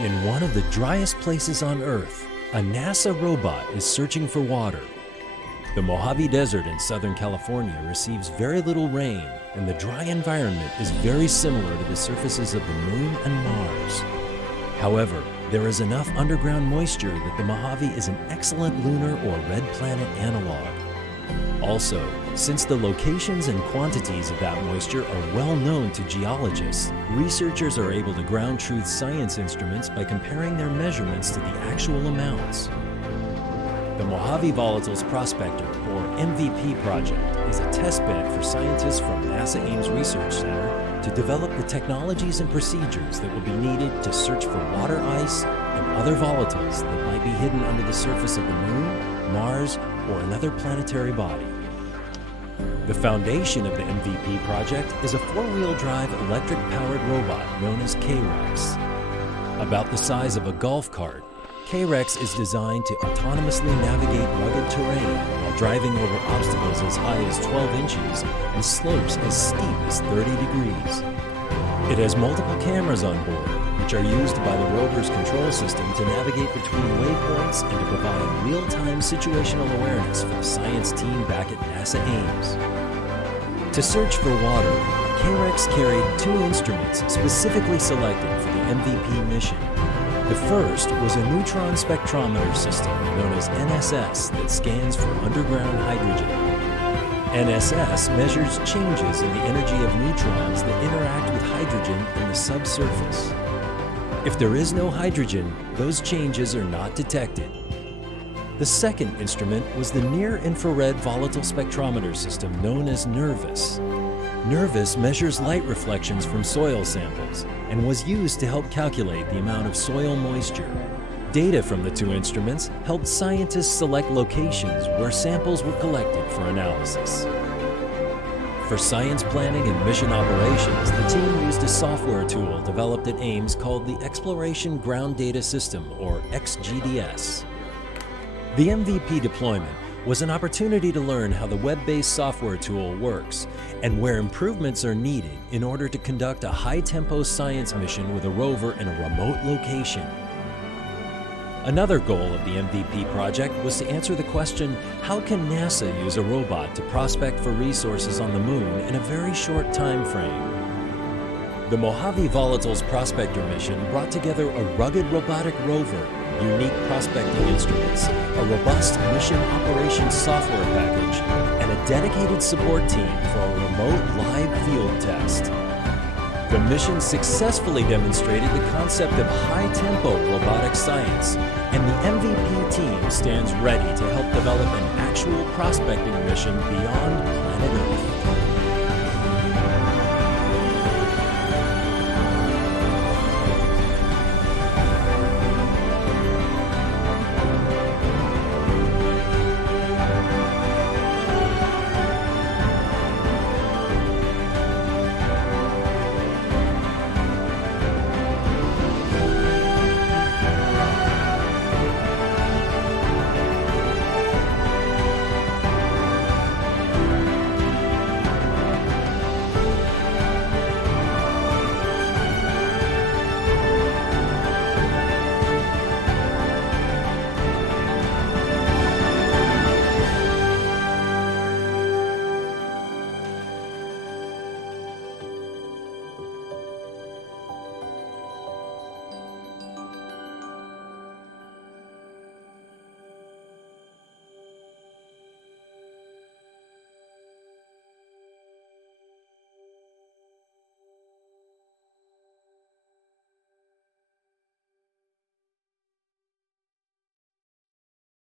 In one of the driest places on Earth, a NASA robot is searching for water. The Mojave Desert in Southern California receives very little rain, and the dry environment is very similar to the surfaces of the Moon and Mars. However, there is enough underground moisture that the Mojave is an excellent lunar or red planet analog. Also, since the locations and quantities of that moisture are well known to geologists, researchers are able to ground truth science instruments by comparing their measurements to the actual amounts. The Mojave Volatiles Prospector, or MVP project, is a test bed for scientists from NASA Ames Research Center to develop the technologies and procedures that will be needed to search for water ice and other volatiles that might be hidden under the surface of the Moon, Mars, or another planetary body. The foundation of the MVP project is a four-wheel drive electric-powered robot known as K-Rex. About the size of a golf cart, K-Rex is designed to autonomously navigate rugged terrain while driving over obstacles as high as 12 inches and slopes as steep as 30 degrees. It has multiple cameras on board, which are used by the Rover's control system to navigate between waypoints and to provide real-time situational awareness for the science team back at NASA Ames. To search for water, K-Rex carried two instruments specifically selected for the MVP mission. The first was a neutron spectrometer system known as NSS that scans for underground hydrogen. NSS measures changes in the energy of neutrons that interact with hydrogen in the subsurface. If there is no hydrogen, those changes are not detected. The second instrument was the near-infrared volatile spectrometer system known as NIRVIS. NIRVIS measures light reflections from soil samples and was used to help calculate the amount of soil moisture. Data from the two instruments helped scientists select locations where samples were collected for analysis. For science planning and mission operations, the team used a software tool developed at Ames called the Exploration Ground Data System, or XGDS. The MVP deployment was an opportunity to learn how the web-based software tool works and where improvements are needed in order to conduct a high-tempo science mission with a rover in a remote location. Another goal of the MVP project was to answer the question, how can NASA use a robot to prospect for resources on the Moon in a very short time frame? The Mojave Volatiles Prospector mission brought together a rugged robotic rover, unique prospecting instruments, a robust mission operations software package, and a dedicated support team for a remote live field test. The mission successfully demonstrated the concept of high-tempo robotic science, and the MVP team stands ready to help develop an actual prospecting mission beyond planet Earth.